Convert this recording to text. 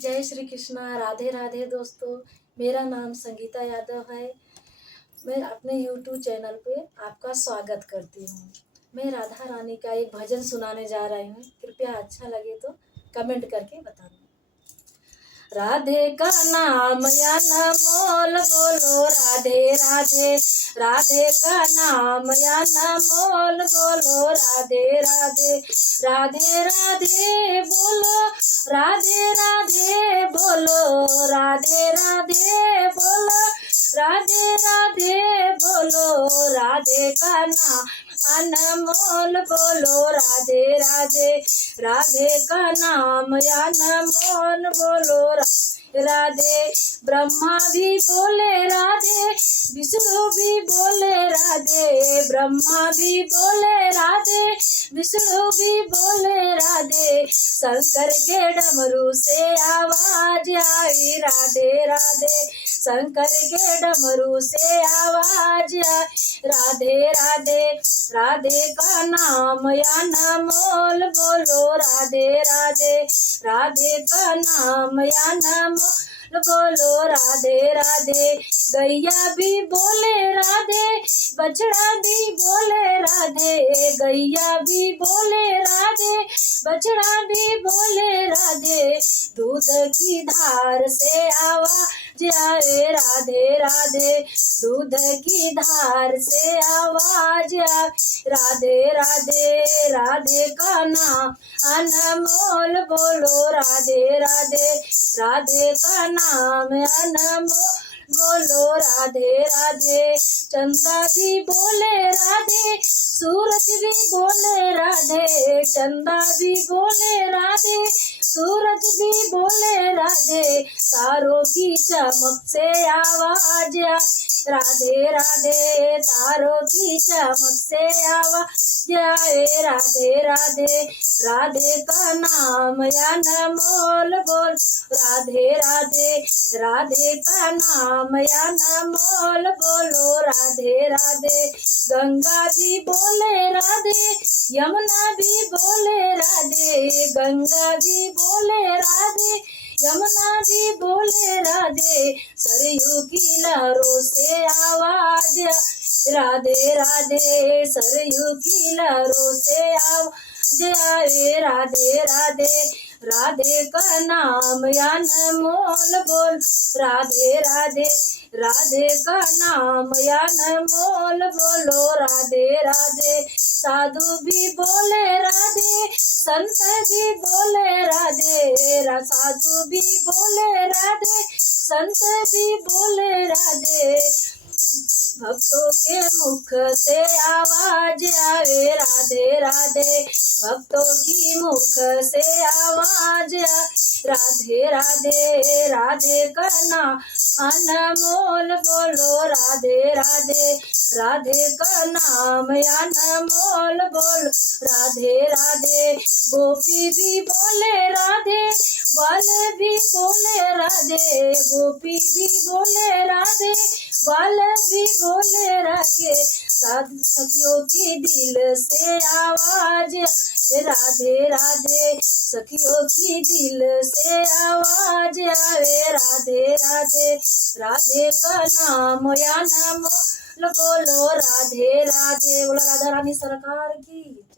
जय श्री कृष्णा। राधे राधे दोस्तों। मेरा नाम संगीता यादव है। मैं अपने यूट्यूब चैनल पे आपका स्वागत करती हूँ। मैं राधा रानी का एक भजन सुनाने जा रही हूँ। कृपया अच्छा लगे तो कमेंट करके बताना। राधे का नाम या मोल बोलो राधे राधे। राधे का नाम या मोल बोलो राधे राधे। राधे राधे बोलो राधे राधे बोलो राधे राधे बोलो राधे राधे बोलो। राधे का नाम अनमोल बोलो राधे राधे। राधे का नाम अनमोल बोलो राधे। ब्रह्मा भी बोले राधे, विष्णु भी बोले राधे। ब्रह्मा भी बोले राधे, विष्णु भी बोले राधे। शंकर के डमरू से आवाज आई राधे राधे। शंकर के डमरू से आवाज आई राधे राधे। राधे का नाम अनमोल बोलो राधे राधे। राधे का नाम अनमोल बोलो राधे राधे। गैया भी बोले राधे, बछड़ा भी बोले राधे। गैया भी बोले राधे, बछड़ा भी बोले राधे। दूध की धार से आवाज आए राधे राधे। दूध की धार से आवाज आए राधे राधे। राधे का नाम अनमोल बोलो राधे राधे। राधे का नाम अनमोल बोलो राधे राधे। चंदा भी बोले राधे, सूरज भी बोले राधे। चंदा भी बोले राधे, सूरज भी बोले राधे। तारों की चमक से आवाज राधे राधे। तारों की चमक से आवाज आए राधे राधे। राधे का नाम अनमोल बोल राधे राधे। राधे का नाम अनमोल बोलो राधे राधे। गंगा भी बोले राधे, यमुना भी बोले राधे। गंगा भी बोले राधे, यमुना भी बोले राधे। सरयू की लहरों से आवाज राधे राधे। सरयू की लहरों से आवाज आए राधे राधे। राधे का नाम अनमोल बोल राधे राधे। राधे का नाम अनमोल बोलो राधे राधे। साधु भी बोले राधे, संत भी बोले राधे। साधु भी बोले राधे, संत भी बोले राधे। भक्तों के मुख से आवाज आवे राधे राधे। भक्तों की मुख से आवाज राधे राधे। राधे का नाम अनमोल बोलो राधे राधे। राधे का नाम अनमोल बोलो राधे राधे। गोपी भी बोले राधे, बाल भी बोले राधे। गोपी भी बोले राधे, बाल भी बोले राधे। साधु सखियों की दिल से आवाज राधे राधे। सखियों की दिल से आवाज आवे राधे राधे। राधे का नाम अनमोल बोलो राधे राधे। बोलो राधा रानी सरकार की।